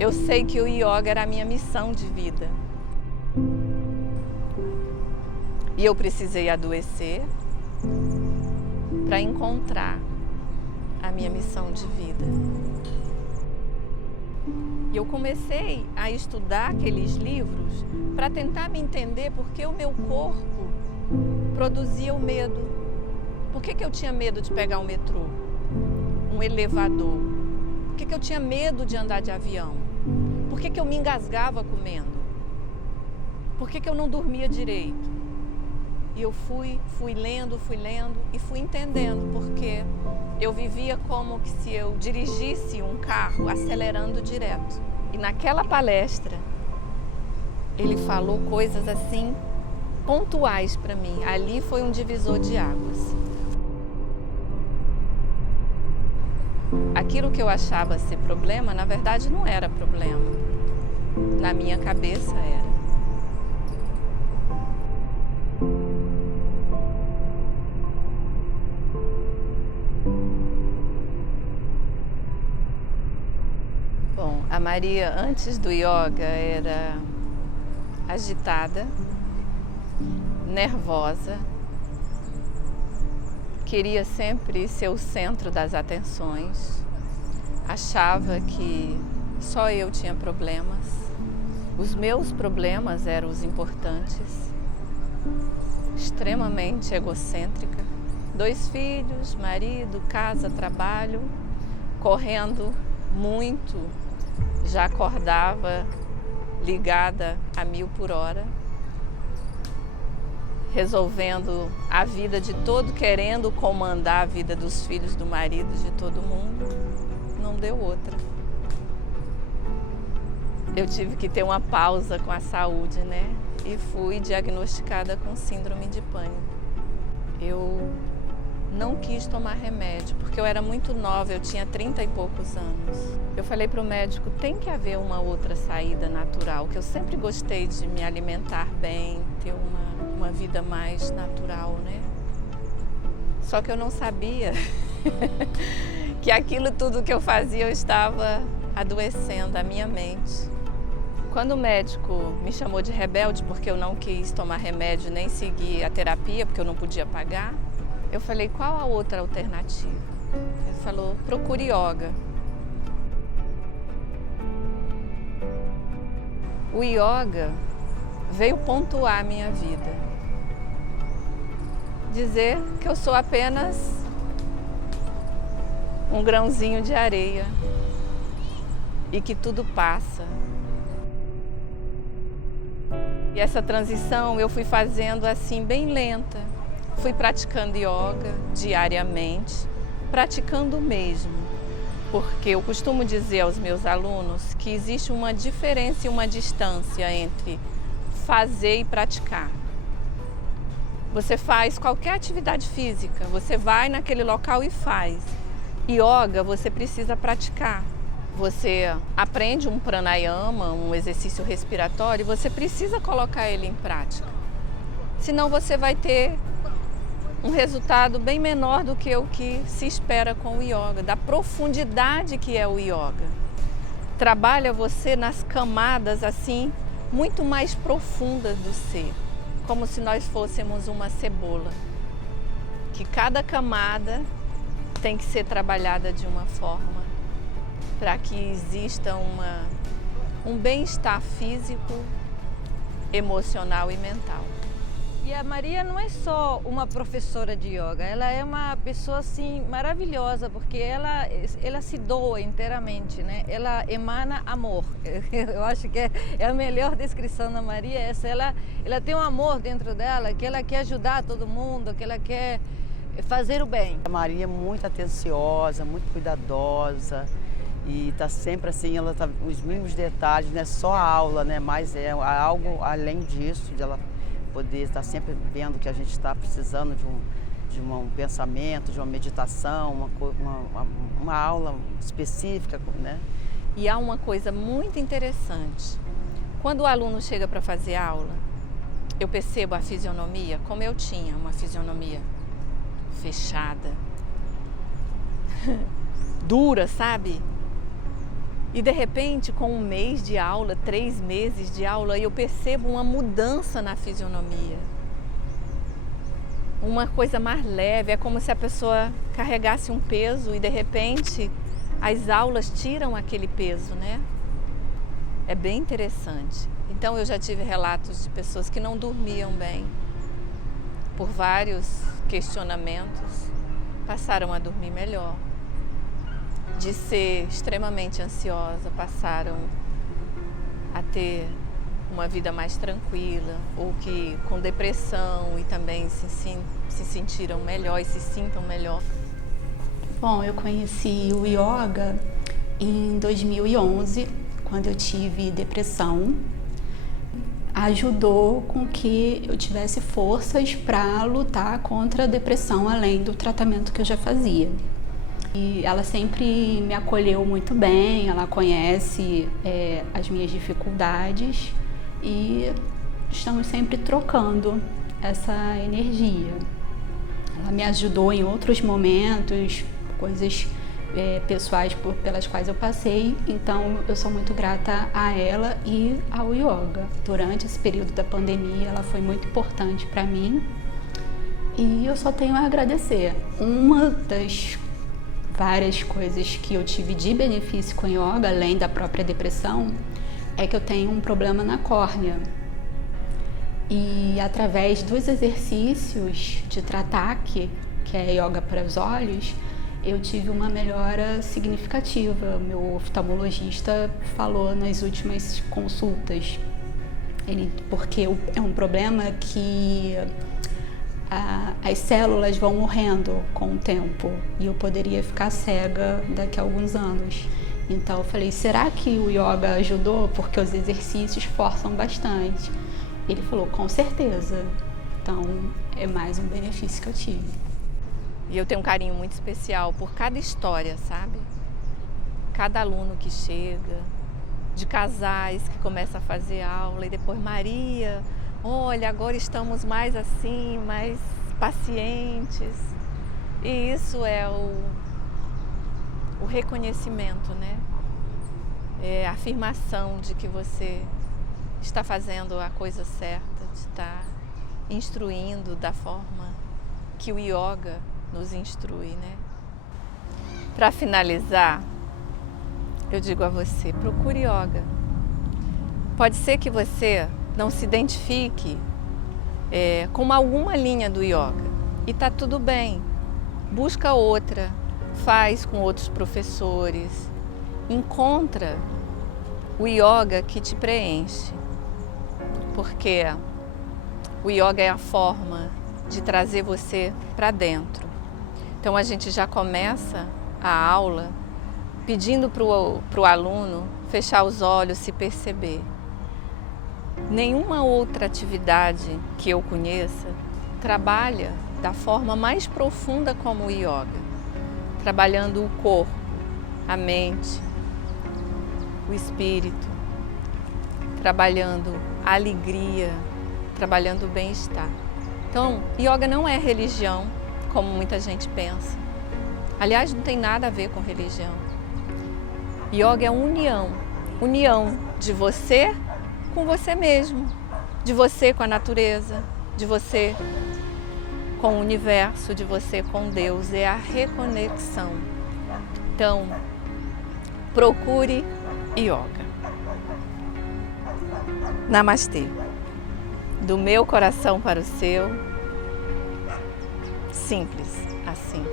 Eu sei que o yoga era a minha missão de vida. E eu precisei adoecer para encontrar a minha missão de vida. E eu comecei a estudar aqueles livros para tentar me entender porque o meu corpo produzia o medo. Por que eu tinha medo de pegar um metrô, um elevador? Por que eu tinha medo de andar de avião? Por que eu me engasgava comendo? Por que eu não dormia direito? E eu fui lendo e fui entendendo porque eu vivia como que se eu dirigisse um carro acelerando direto. E naquela palestra, ele falou coisas assim pontuais para mim. Ali foi um divisor de águas. Aquilo que eu achava ser problema, na verdade não era problema. Na minha cabeça era. Bom, a Maria antes do yoga era agitada, nervosa, queria sempre ser o centro das atenções, achava que só eu tinha problemas, os meus problemas eram os importantes, extremamente egocêntrica, 2 filhos, marido, casa, trabalho, correndo muito, já acordava ligada a 1000 por hora, resolvendo a vida de todo, querendo comandar a vida dos filhos, do marido, de todo mundo. Não deu outra. Eu tive que ter uma pausa com a saúde, né? E fui diagnosticada com síndrome de pânico. Eu não quis tomar remédio, porque eu era muito nova, eu tinha 30 e poucos anos. Eu falei para o médico, tem que haver uma outra saída natural, que eu sempre gostei de me alimentar bem, ter uma vida mais natural, né? Só que eu não sabia que aquilo tudo que eu fazia eu estava adoecendo a minha mente. Quando o médico me chamou de rebelde porque eu não quis tomar remédio nem seguir a terapia, porque eu não podia pagar, eu falei, qual a outra alternativa? Ele falou, procure yoga. O yoga veio pontuar a minha vida. Dizer que eu sou apenas um grãozinho de areia e que tudo passa. E essa transição eu fui fazendo assim bem lenta. Fui praticando yoga diariamente, praticando mesmo, porque eu costumo dizer aos meus alunos que existe uma diferença e uma distância entre fazer e praticar. Você faz qualquer atividade física, você vai naquele local e faz. Yoga você precisa praticar. Você aprende um pranayama, um exercício respiratório, e você precisa colocar ele em prática. Senão você vai ter um resultado bem menor do que o que se espera com o yoga, da profundidade que é o yoga. Trabalha você nas camadas assim, muito mais profundas do ser, como se nós fôssemos uma cebola, que cada camada tem que ser trabalhada de uma forma para que exista um bem-estar físico, emocional e mental. E a Maria não é só uma professora de yoga, ela é uma pessoa assim maravilhosa, porque ela se doa inteiramente, né? Ela emana amor. Eu acho que é a melhor descrição da Maria, essa. Ela tem um amor dentro dela, que ela quer ajudar todo mundo, que ela quer fazer o bem. A Maria é muito atenciosa, muito cuidadosa e está sempre assim, ela tá os mínimos detalhes, não é só a aula, né? Mas é algo além disso, de ela poder estar sempre vendo que a gente está precisando de um pensamento, de uma meditação, uma aula específica, né? E há uma coisa muito interessante. Quando o aluno chega para fazer aula, eu percebo a fisionomia, como eu tinha uma fisionomia fechada, dura, sabe? E de repente, com 1 mês de aula, 3 meses de aula, eu percebo uma mudança na fisionomia. Uma coisa mais leve, é como se a pessoa carregasse um peso e de repente as aulas tiram aquele peso, né? É bem interessante. Então eu já tive relatos de pessoas que não dormiam bem por vários questionamentos, passaram a dormir melhor. De ser extremamente ansiosa, passaram a ter uma vida mais tranquila, ou que com depressão e também se sentiram melhor e se sintam melhor. Bom, eu conheci o yoga em 2011, quando eu tive depressão. Ajudou com que eu tivesse forças para lutar contra a depressão, além do tratamento que eu já fazia. E ela sempre me acolheu muito bem, ela conhece as minhas dificuldades e estamos sempre trocando essa energia. Ela me ajudou em outros momentos, coisas pessoais pelas quais eu passei, então eu sou muito grata a ela e ao yoga. Durante esse período da pandemia, ela foi muito importante para mim e eu só tenho a agradecer. Uma das várias coisas que eu tive de benefício com yoga, além da própria depressão, é que eu tenho um problema na córnea. E através dos exercícios de Trattak, que é yoga para os olhos, eu tive uma melhora significativa. Meu oftalmologista falou nas últimas consultas, porque é um problema que as células vão morrendo com o tempo e eu poderia ficar cega daqui a alguns anos. Então eu falei, será que o yoga ajudou? Porque os exercícios forçam bastante. Ele falou, com certeza. Então é mais um benefício que eu tive. E eu tenho um carinho muito especial por cada história, sabe? Cada aluno que chega, de casais que começa a fazer aula e depois, Maria, olha, agora estamos mais assim, mais pacientes. E isso é o reconhecimento, né? É a afirmação de que você está fazendo a coisa certa, de estar instruindo da forma que o yoga nos instrui, né? Para finalizar, eu digo a você, procure yoga. Pode ser que você não se identifique com alguma linha do yoga e tá tudo bem. Busca outra, faz com outros professores, encontra o yoga que te preenche, porque o yoga é a forma de trazer você para dentro. Então a gente já começa a aula pedindo para o aluno fechar os olhos, se perceber. Nenhuma outra atividade que eu conheça trabalha da forma mais profunda como o yoga, trabalhando o corpo, a mente, o espírito, trabalhando a alegria, trabalhando o bem-estar. Então, yoga não é religião, como muita gente pensa. Aliás, não tem nada a ver com religião. Yoga é união, união de você com você mesmo, de você com a natureza, de você com o universo, de você com Deus, é a reconexão. Então, procure yoga. Namastê. Do meu coração para o seu, simples assim.